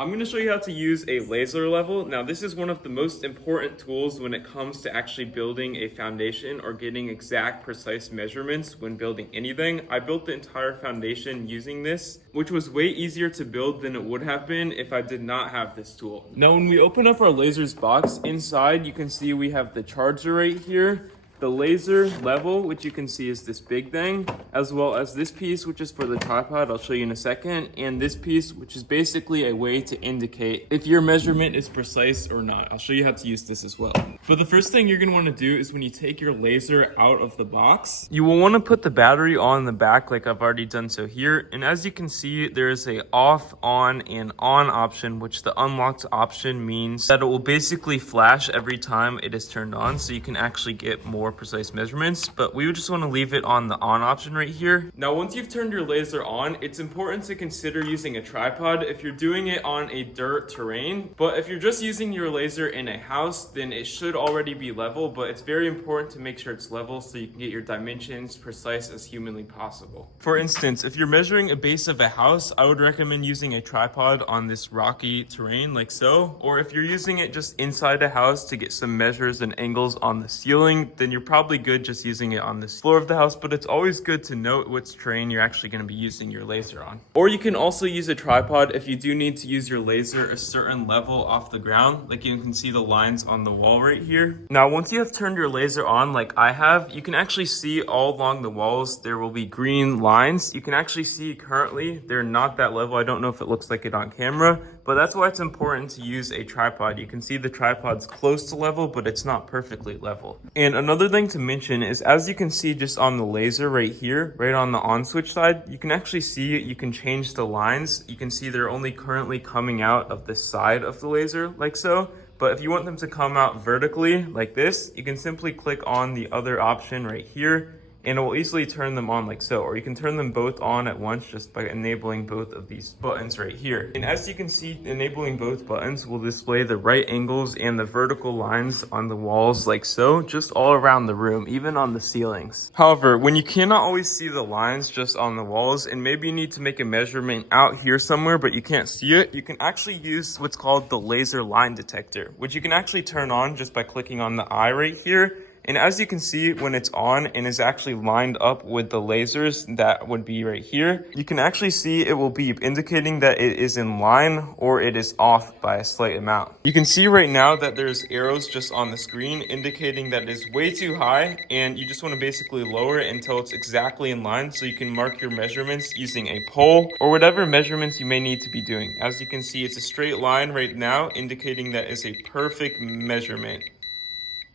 I'm going to show you how to use a laser level. Now, this is one of the most important tools when it comes to actually building a foundation or getting exact, precise measurements when building anything. I built the entire foundation using this, which was way easier to build than it would have been if I did not have this tool. Now, when we open up our lasers box, inside you can see we have the charger right here, the laser level, which you can see is this big thing, as well as this piece, which is for the tripod, I'll show you in a second, and this piece, which is basically a way to indicate if your measurement is precise or not. I'll show you how to use this as well. But the first thing you're gonna wanna do is when you take your laser out of the box, you will wanna put the battery on the back like I've already done so here. And as you can see, there is a off, on, and on option, which the unlocked option means that it will basically flash every time it is turned on, so you can actually get more precise measurements, but we would just want to leave it on the on option right here. Now, once you've turned your laser on, it's important to consider using a tripod if you're doing it on a dirt terrain. But if you're just using your laser in a house, then it should already be level, but it's very important to make sure it's level so you can get your dimensions precise as humanly possible. For instance, if you're measuring a base of a house, I would recommend using a tripod on this rocky terrain like so, or if you're using it just inside a house to get some measures and angles on the ceiling, then you're probably good just using it on the floor of the house, but it's always good to note which terrain you're actually going to be using your laser on. Or you can also use a tripod if you do need to use your laser a certain level off the ground, like you can see the lines on the wall right here. Now, once you have turned your laser on like I have, you can actually see all along the walls there will be green lines. You can actually see currently they're not that level. I don't know if it looks like it on camera, but that's why it's important to use a tripod. You can see the tripod's close to level, but it's not perfectly level. And another thing to mention is, as you can see just on the laser right here, right on the on switch side, you can actually see you can change the lines. You can see they're only currently coming out of the side of the laser like so. But if you want them to come out vertically like this, you can simply click on the other option right here, and it will easily turn them on like so. Or you can turn them both on at once just by enabling both of these buttons right here. And as you can see, enabling both buttons will display the right angles and the vertical lines on the walls like so, just all around the room, even on the ceilings. However, when you cannot always see the lines just on the walls, and maybe you need to make a measurement out here somewhere but you can't see it, you can actually use what's called the laser line detector, which you can actually turn on just by clicking on the eye right here. And as you can see, when it's on and is actually lined up with the lasers that would be right here, you can actually see it will beep, indicating that it is in line or it is off by a slight amount. You can see right now that there's arrows just on the screen indicating that it is way too high, and you just want to basically lower it until it's exactly in line so you can mark your measurements using a pole or whatever measurements you may need to be doing. As you can see, it's a straight line right now, indicating that is a perfect measurement.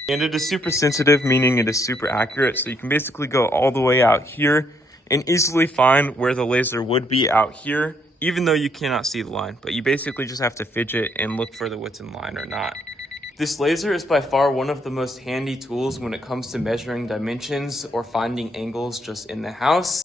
And it is super sensitive, meaning it is super accurate. So you can basically go all the way out here and easily find where the laser would be out here, even though you cannot see the line. But you basically just have to fidget and look for what's in line or not. This laser is by far one of the most handy tools when it comes to measuring dimensions or finding angles just in the house.